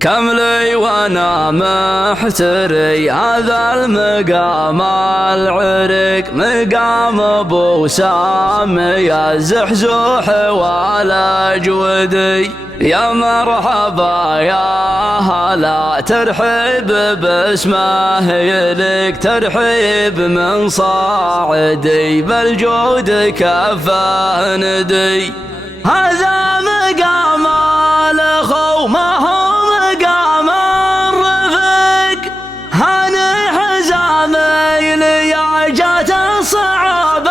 كم لي وانا محتري هذا المقام العرق، مقام ابو سامي الزحزوح والجودي. يا مرحبا يا هلا ترحيب باسمه يلك، ترحيب من صاعدي بالجود كفه ندي. هذا مقام الاخو ما هو مقام الرفيق، هاني حزامي لي جات الصعابة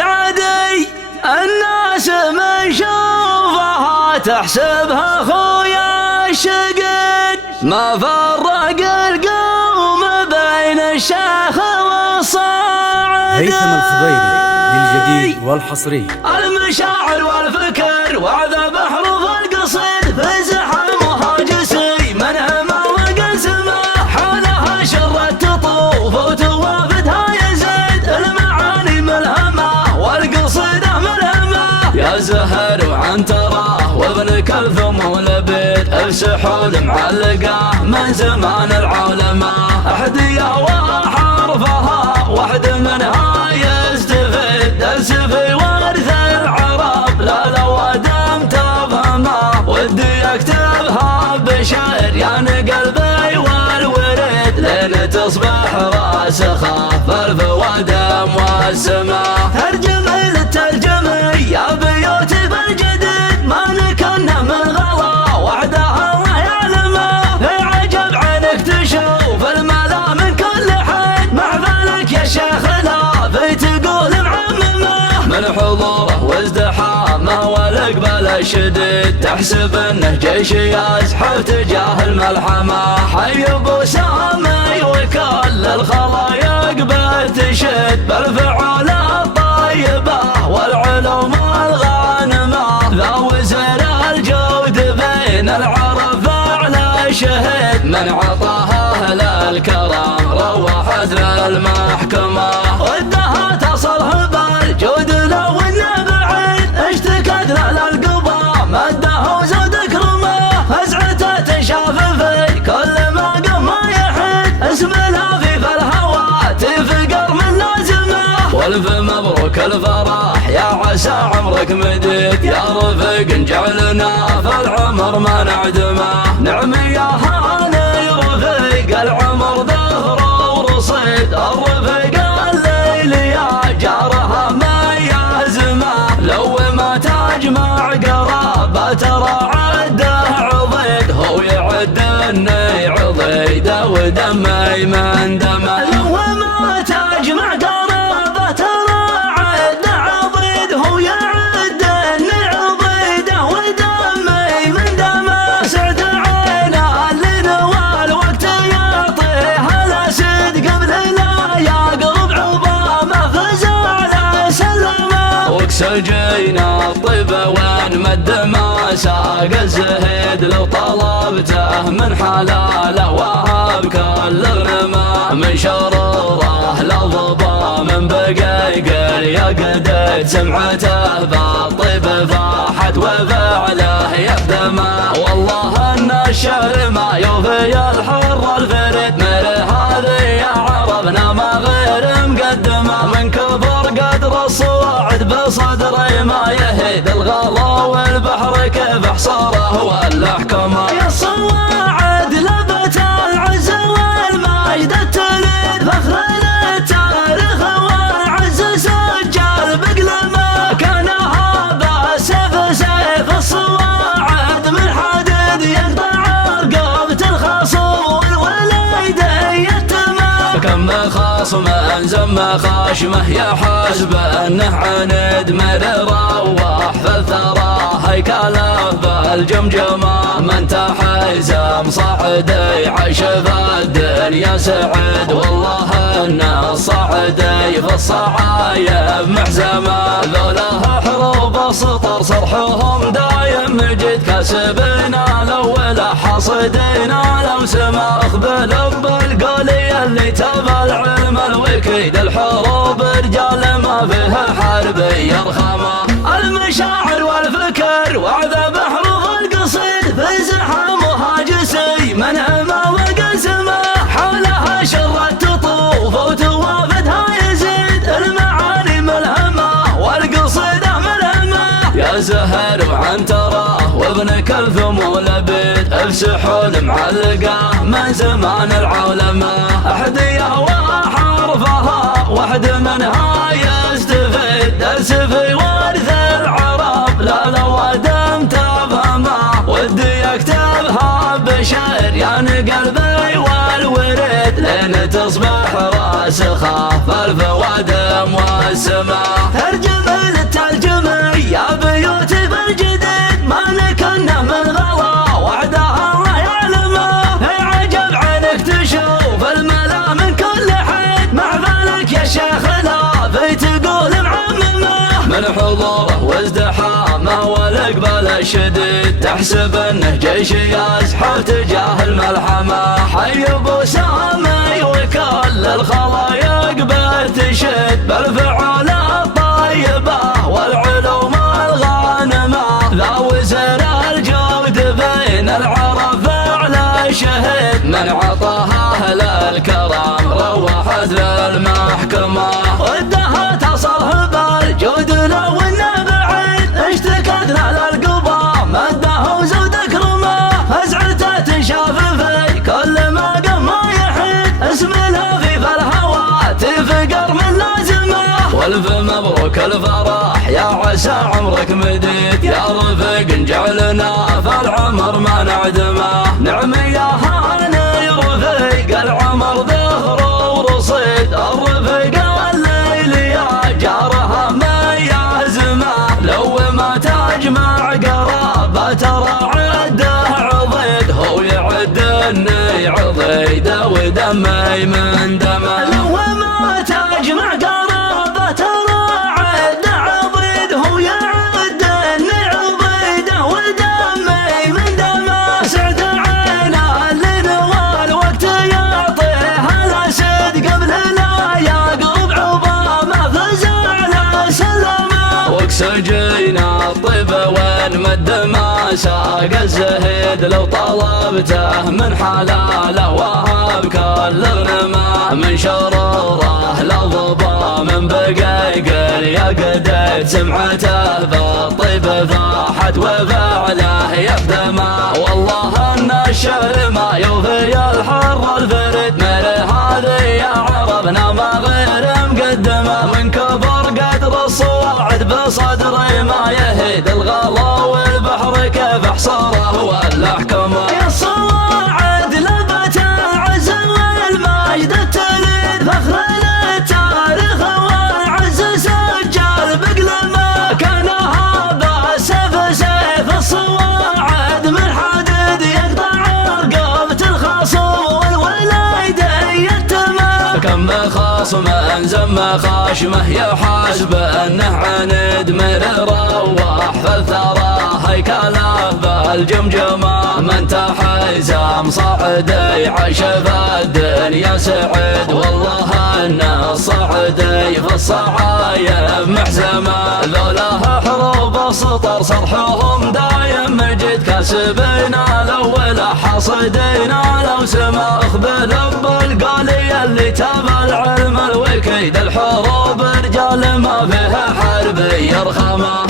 عدي. الناس من شوفها تحسبها خويا الشقيق، ما فرق القوم بين الشيخ والصاعدي. هيثم الخضيري للجديد والحصري. المشاعر والفكر وعذاب حروف القصيد في زحام وهاجسي، من هما وقسمه حالها شرت تطوف وتوافدها يزيد. المعاني ملهمه والقصيده ملهمه، يا زهر وعنتره وابن كلثوم ولبيد. السحول معلقه من زمان العولمه، احديه وحرفها واحد منها يستفيد. درس في ورث العرب لا لو دام تفهمه، ودي اكتبها بشعر يعني قلبي والورد، لين تصبح راسخه في الفوادم والسماء. ترجمي للترجمي يا بيوتي بالجديد، ما نكنا من غلا وحدها الله يعلمه. في عجب عينك تشوف الملا من كل حد، محفلك يا شيخنا في تقول معممه. من حضوره وازدحامه والاقبال الشديد، تحسب انه جيش يزحف تجاه الملحمه. حي ابو سامي وكل الخلايق بتشد، بالفعول الطيبه والعلوم الغانمه. ذا وزير الجود بين العرب فعل شهد، من عطاها اهل الكرم روحت للمحكمه. ودها تصلح بالجود لو انه بعيد، اشتكت له للقضاء مده وزود كرمه. فزعته تنشاف في كل ما قم ما يحد، اسم الهافي في الهوى تفقر من لازمه. والف مبروك الفرح يا عسى عمرك مديد، يا رفيق جعلنا في العمر ما نعدمه. نعم يا هاني رفيق العمر ظهره ورصيد، الرفيق الليل يا جارها ما يهزمه. لو ما تجمع قرابه ترى عده عضيد، هو يعد اني عضيده ودمي من دمه. لو ما تجمع قرابه ترى عده عضيد، هو يعد اني عضيده ودمي من دمه. سعد عينه اللي نوى الوقت يعطيها الاسد، قبل لا يقرب عظامه فزال سلمه. وكسجينا الطيب وين مد ما ساق الزهيد، لو طلبته من حلاله وهب كل غنمه. من شروره لضبا من بقيق يقدد، سمعته بالطيب فاحت وفعله يخدمه. والله ان الشهر ما يوفي الحر الفريد، من هذه عربنا ما غير مقدمه. من كبر قدر الصواعد بصدري ما يهيد، الغلا والبحر كيف حصاره والاحكمه. يا الصواعد لبت العز والمجد التليد، فخر للتاريخ والعز سجل بقلمه. كان هذا سيف سيف الصواعد من حديد، يقطع رقبة الخصم والوليد يتمه. كم خصم انزم خاشمه يحسب انه عند روح في الثرى، هيكله بالجمجمه. من تحزم صعدي عيش في الدنيا سعد، والله ان الصعدي في الصعايب محزمه. ذولا حروب سطر صرحهم دايم مجد، كسبنا الاول حصدنا لو سما. اقبل بالقولي اللي تبع العلم الوكيد، الحروب رجال ما فيها حرب يرخمه. المشاعر والفكر وعذاب حروف القصيد في زحام وهاجسي، زمانك الثمول بيت السحول معلقة من زمان العولمة أحدية وحرفها واحد منها يستفيد درس في ورث العرب لا لو دمت أفهمه ودي أكتبها بشعر يعني قلبي والورد لين تصبح راسخة في الفوادم والسماء ترجم للترجمي يا بيوتي بالجديد ما نكنا من غلا وعدها الله يعلمه عجب عينك تشوف الملا من كل حد مع ذلك يا شيخ لا في تقول معممه من حضوره وازدحامه والاقبال الشديد تحسب انه جيش يزحف تجاه الملحمه حي ابو سامي وكل الخلايق بتشد بالفعل الطيبه والعلوم الغانمه ذا وزر الجود بين العرب فعل شهد من عطاها اهل الكرم روحت للمحكمه ودها تصل بالجود لو انه بعيد اشتكتنا للقضاء مده وزود اكرمه ازعرته تنشاف في كل ما قم ما يحيد اسم الهفي في الهوى تفقر من لازمه والف مبروك الفرح يا عسى عمرك مديد يا رفيق جعلنا في العمر ما نعدمه نعم يا هاني رفيق العمر ظهر ورصيد الرفيق الليل يا جارها ما يهزمه لو ما تجمع قرابه ترى عده عضيد هو يعد اني عضيده ودمي من دمه لو ما تجمع قرابه ترى عده عضيد هو يعد اني عضيده ودمي من دمه سعد عينه اللي نوى الوقت يعطيها الاسد قبل لا يقرب عظامه فزع له سلمه واكسجينا الطيب وين مد ما ساق الزهيد لو طلبته من حلاله وهب كل غنمه من شروره لضبا من بقيق يا قديت سمعته بالطيب فاحت وفعله يخدمه والله ان الشهر ما يوفي الحر الفرد من هذه يا عربنا ما غير مقدمه من كبر قدر الصواعد بصدري ما يهيد الغلا والبحر كيف حصاره والاحكمه يا الصواعد لبت العز والمجد التليد فخر للتاريخ والعز سجل بقلمه كان هذا سيف الصواعد من حديد يقطع رقبه الخصم والوليد يتمه كم خصم انزم خاشمه يحاسب انه عند من روح في الثرى هيكله بالجمجمه من تحزم صعدي عاش في الدنيا سعد والله ان الصعدي في الصعايب محزمه لولا حروب السطر صرحهم دايم مجد كاسبين الاول حصدين لو سما اخبل بالقالي اللي تابع العلم الوكيد الحروب رجال ما فيها حرب يرخمه